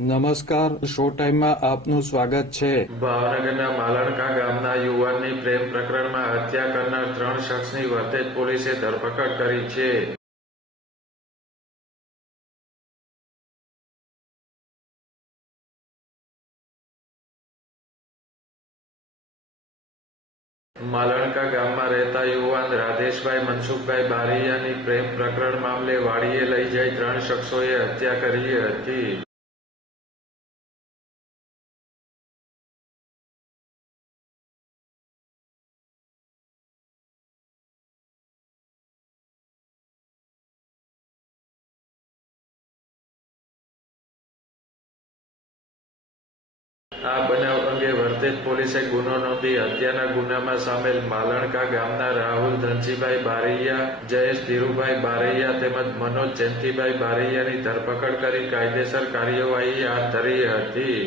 નમસ્કાર, શો ટાઈમમાં આપનું સ્વાગત છે. ભાવનગરના માલણકા ગામના યુવાનની પ્રેમ પ્રકરણમાં હત્યા કરનાર 3 શખ્સની વરતેજ પોલીસે ધરપકડ કરી છે. માલણકા ગામમાં રહેતા યુવાન રાધેશભાઈ મનસુખભાઈ બારૈયાની પ્રેમ પ્રકરણ મામલે વાડીએ લઈ જઈ 3 શખ્સોએ હત્યા કરી હતી. આ બનાવ અંગે વરતેજ પોલીસે ગુનો નોંધી હત્યાના ગુનામાં સામેલ માલણકા ગામના રાહુલ ધનજીભાઈ બારૈયા, જયેશ ધીરુભાઈ બારૈયા તેમજ મનોજ જયંતિભાઈ બારૈયાની ધરપકડ કરી કાયદેસર કાર્યવાહી હાથ ધરી હતી.